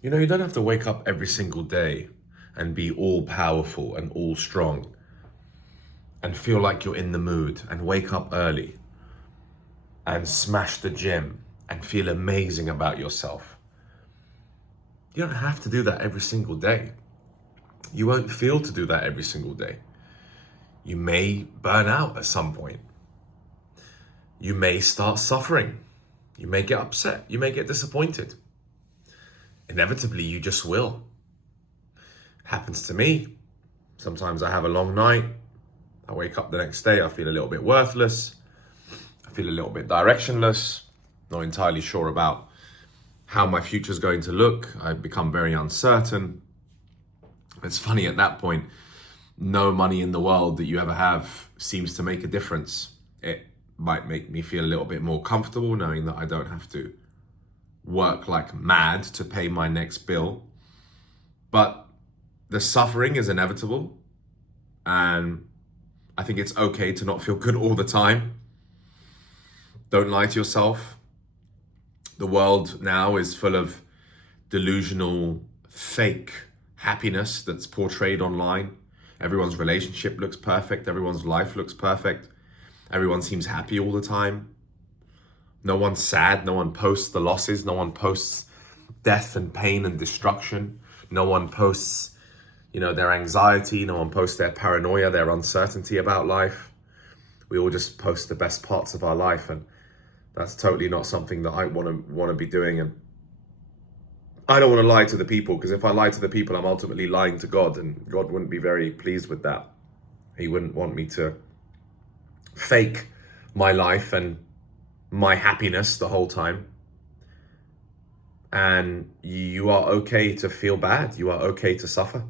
You know, you don't have to wake up every single day and be all powerful and all strong and feel like you're in the mood and wake up early and smash the gym and feel amazing about yourself. You don't have to do that every single day. You won't feel to do that every single day. You may burn out at some point. You may start suffering. You may get upset. You may get disappointed. Inevitably, you just will. Happens to me. Sometimes I have a long night. I wake up the next day, I feel a little bit worthless. I feel a little bit directionless, not entirely sure about how my future's going to look. I become very uncertain. It's funny, at that point, no money in the world that you ever have seems to make a difference. It might make me feel a little bit more comfortable knowing that I don't have to work like mad to pay my next bill. But the suffering is inevitable, and I think it's okay to not feel good all the time. Don't lie to yourself. The world now is full of delusional, fake happiness that's portrayed online. Everyone's relationship looks perfect. Everyone's life looks perfect. Everyone seems happy all the time. No one's sad. No one posts the losses. No one posts death and pain and destruction. No one posts, their anxiety. No one posts their paranoia, their uncertainty about life. We all just post the best parts of our life, and that's totally not something that I want to be doing. And I don't want to lie to the people, because if I lie to the people, I'm ultimately lying to God, and God wouldn't be very pleased with that. He wouldn't want me to fake my life and my happiness the whole time. And you are okay to feel bad. You are okay to suffer.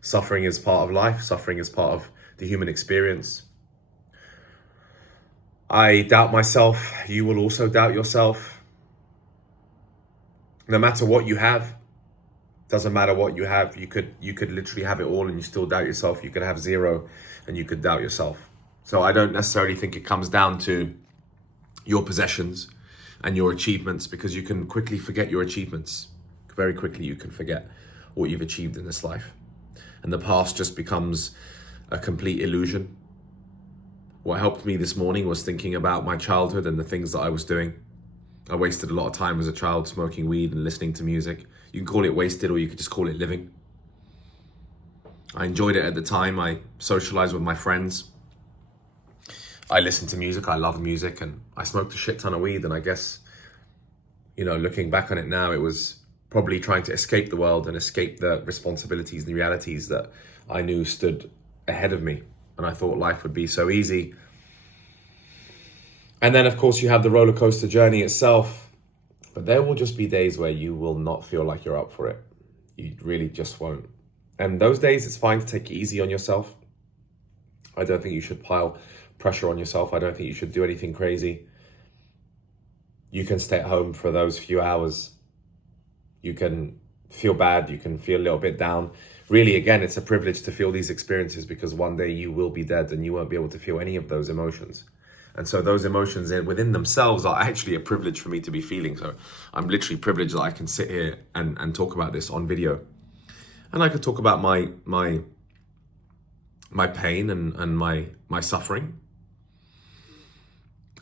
Suffering is part of life. Suffering is part of the human experience. I doubt myself. You will also doubt yourself. No matter what you have, doesn't matter what you have. You could literally have it all and you still doubt yourself. You could have zero and you could doubt yourself. So I don't necessarily think it comes down to your possessions and your achievements, because you can quickly forget your achievements. Very quickly you can forget what you've achieved in this life. And the past just becomes a complete illusion. What helped me this morning was thinking about my childhood and the things that I was doing. I wasted a lot of time as a child smoking weed and listening to music. You can call it wasted, or you could just call it living. I enjoyed it at the time. I socialized with my friends. I listened to music. I love music, and I smoked a shit ton of weed. And I guess, looking back on it now, it was probably trying to escape the world and escape the responsibilities and the realities that I knew stood ahead of me. And I thought life would be so easy. And then, of course, you have the roller coaster journey itself. But there will just be days where you will not feel like you're up for it. You really just won't. And those days, it's fine to take it easy on yourself. I don't think you should pile pressure on yourself. I don't think you should do anything crazy. You can stay at home for those few hours. You can feel bad. You can feel a little bit down. Really, again, it's a privilege to feel these experiences, because one day you will be dead and you won't be able to feel any of those emotions. And so those emotions within themselves are actually a privilege for me to be feeling. So I'm literally privileged that I can sit here and talk about this on video. And I could talk about my pain and my suffering.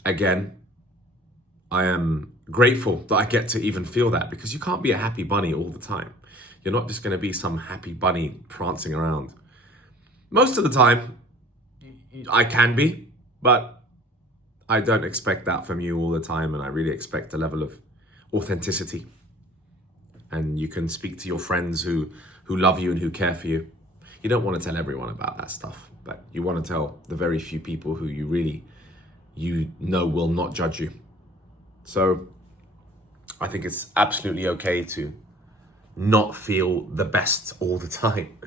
Again, I am grateful that I get to even feel that, because you can't be a happy bunny all the time. You're not just going to be some happy bunny prancing around. Most of the time, I can be, but I don't expect that from you all the time. And I really expect a level of authenticity. And you can speak to your friends who love you and who care for you. You don't want to tell everyone about that stuff, but you want to tell the very few people who you know will not judge you. So I think it's absolutely okay to not feel the best all the time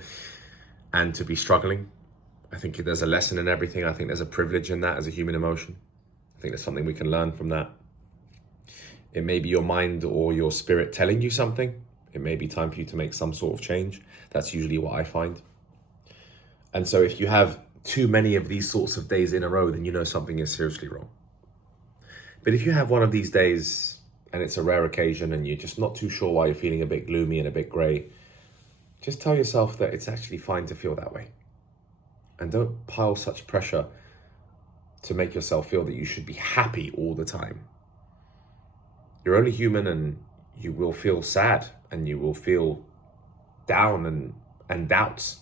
and to be struggling. I think there's a lesson in everything. I think there's a privilege in that as a human emotion. I think there's something we can learn from that. It may be your mind or your spirit telling you something. It may be time for you to make some sort of change. That's usually what I find. And so if you have too many of these sorts of days in a row, then you know something is seriously wrong. But if you have one of these days and it's a rare occasion and you're just not too sure why you're feeling a bit gloomy and a bit grey, just tell yourself that it's actually fine to feel that way. And don't pile such pressure to make yourself feel that you should be happy all the time. You're only human, and you will feel sad and you will feel down and doubts.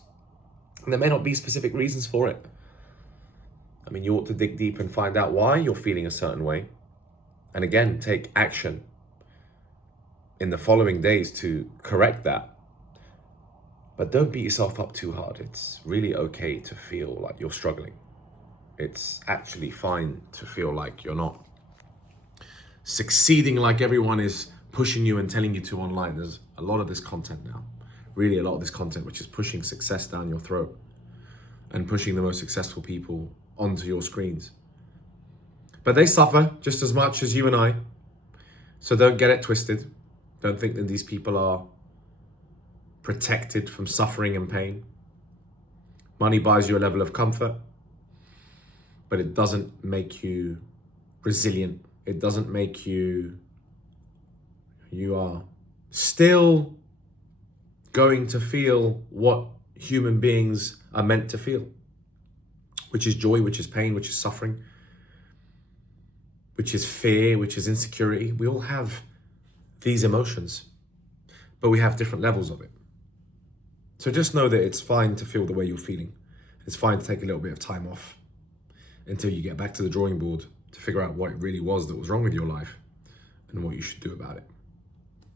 And there may not be specific reasons for it. I mean, you ought to dig deep and find out why you're feeling a certain way. And again, take action in the following days to correct that. But don't beat yourself up too hard. It's really okay to feel like you're struggling. It's actually fine to feel like you're not succeeding like everyone is pushing you and telling you to online. There's a lot of this content now. Really a lot of this content which is pushing success down your throat and pushing the most successful people onto your screens. But they suffer just as much as you and I. So don't get it twisted. Don't think that these people are protected from suffering and pain. Money buys you a level of comfort, but it doesn't make you resilient. It doesn't make you are still going to feel what human beings are meant to feel, which is joy, which is pain, which is suffering, which is fear, which is insecurity. We all have these emotions, but we have different levels of it. So just know that it's fine to feel the way you're feeling. It's fine to take a little bit of time off until you get back to the drawing board to figure out what it really was that was wrong with your life and what you should do about it.